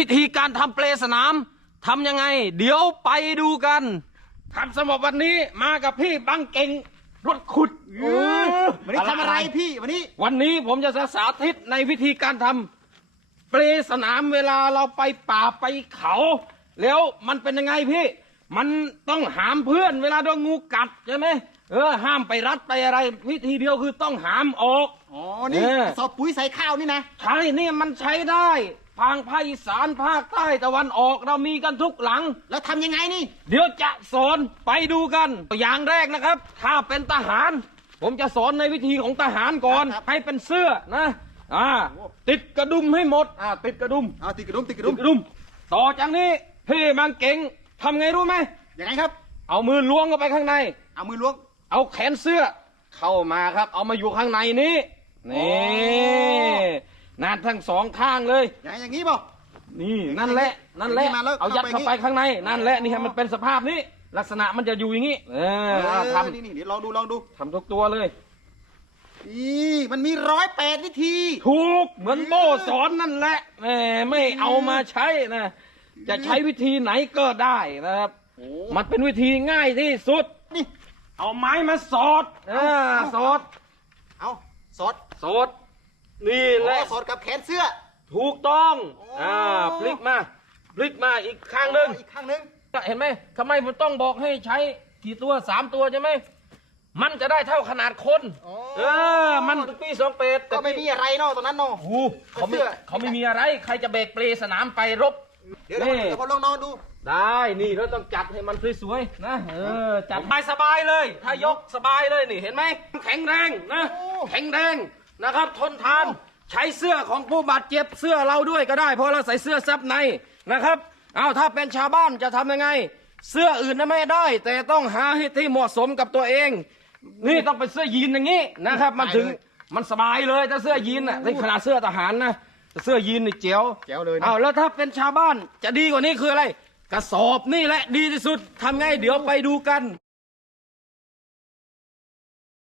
วิธีการทำเปลสนามทำยังไง เดี๋ยวไปดูกันครับสำหรับวันนี้มากับพี่บังเก่งรถขุดวันนี้ทำอะไรพี่วันนี้ วันนี้ผมจะสาธิตในวิธีการทำเปลสนามเวลาเราไปป่าไปเขา แล้วมันเป็นยังไงพี่ มันต้องหามเพื่อนเวลาโดนงูกัดใช่ไหมเออห้ามไปรัดไปอะไร วิธีเดียวคือต้องหามออกอ๋อนี่เออกระสอบปุ๋ยใส่ข้าวนี่นะใช่นี่มันใช้ได้ ทางภาคอีสานภาคใต้ตะวันออกเรามีกันทุกหลัง แล้วทำยังไงนี่ เดี๋ยวจะสอนไปดูกันอย่างแรกนะครับ ถ้าเป็นทหาร ผมจะสอนในวิธีของทหารก่อน ครับให้เป็นเสื้อนะอ่าติดกระดุมให้หมดอ่าติดกระดุมเอาติดกระดุมติดกระติดุดมกระดุม ต่อจากนี้พี่มังเก่งทำไงรู้ไหม ยังไงครับ เอามือล้วงเข้าไปข้างใน เอามือล้วง เอาแขนเสื้อ เข้ามาครับ เอามาอยู่ข้างในนี้อ๋นี่ นั่นทั้งสองข้างเลยยังไงอย่างนี้เปล่านี่นั่นแหละนั่นแหละอย่างนี้มาแล้วเอายัดเข้าเข้าไปไปข้างในนั่นแหละนี่ให้มันเป็นสภาพนี้ ลักษณะมันจะอยู่อย่างนี้ เออเอาทนี่นี่เดี๋ยวลองดูลองดูำทำทุกตัวเลยนี่มันมีร้อยแปดวิธี ถูกเหมือนโบสอนนั่นแหละแหมไม่เอามาใช้นะ จะใช้วิธีไหนก็ได้นะครับ โอ้ มันเป็นวิธีง่ายที่สุด นี่ เอาไม้มาสอดเออเอาสอดเอาสอดสอด นี่แหโอ้ละ สอดกับแขนเสื้อ ถูกต้องโอ้อ่า พลิกมา พลิกมาอีกข้างหนึ่งอีกข้างหนึ่งเห็นไหมทำไมผมต้องบอกให้ใช้กี่ตัวสามตัวใช่ไหม มันจะได้เท่าขนาดคนอ๋อเออ มันปีสองเป็ดก็ไม่มีอะไรเนาะตรงนั้นเนาะโอ้โหเขาไม่เสื้อเขาไม่มีอะไร ใครจะเบรกเปลสนามไปรบ เดี๋ยวเดี๋ยวนี่เดี๋ยวพอลองนอนดู ได้ นี่เราต้องจัดให้มันสวยๆนะ เออ จัดสบายสบายๆเลย ถ้ายกสบายเลยนี่ เห็นไหม แข็งแรงนะโอ้แข็งแรง นะครับ ทนทานใช้เสื้อของผู้บาดเจ็บเสื้อเราด้วยก็ได้ เพราะเราใส่เสื้อซับในนะครับ เอาถ้าเป็นชาวบ้านจะทำยังไง เสื้ออื่นน่ะไม่ได้ แต่ต้องหาให้ที่เหมาะสมกับตัวเอง นี่ต้องเป็นเสื้อยีนอย่างนี้นะครับ มันถึงมันสบายเลยถ้าเสื้อยีนน่ะนี่ขนาดเสื้อทหารนะแต่เสื้อยีนนี่เจ๋วแจ๋วเลยนะ เอาแล้วถ้าเป็นชาวบ้านจะดีกว่านี้คืออะไร กระสอบนี่แหละดีที่สุดทำไงเดี๋ยวไปดูกัน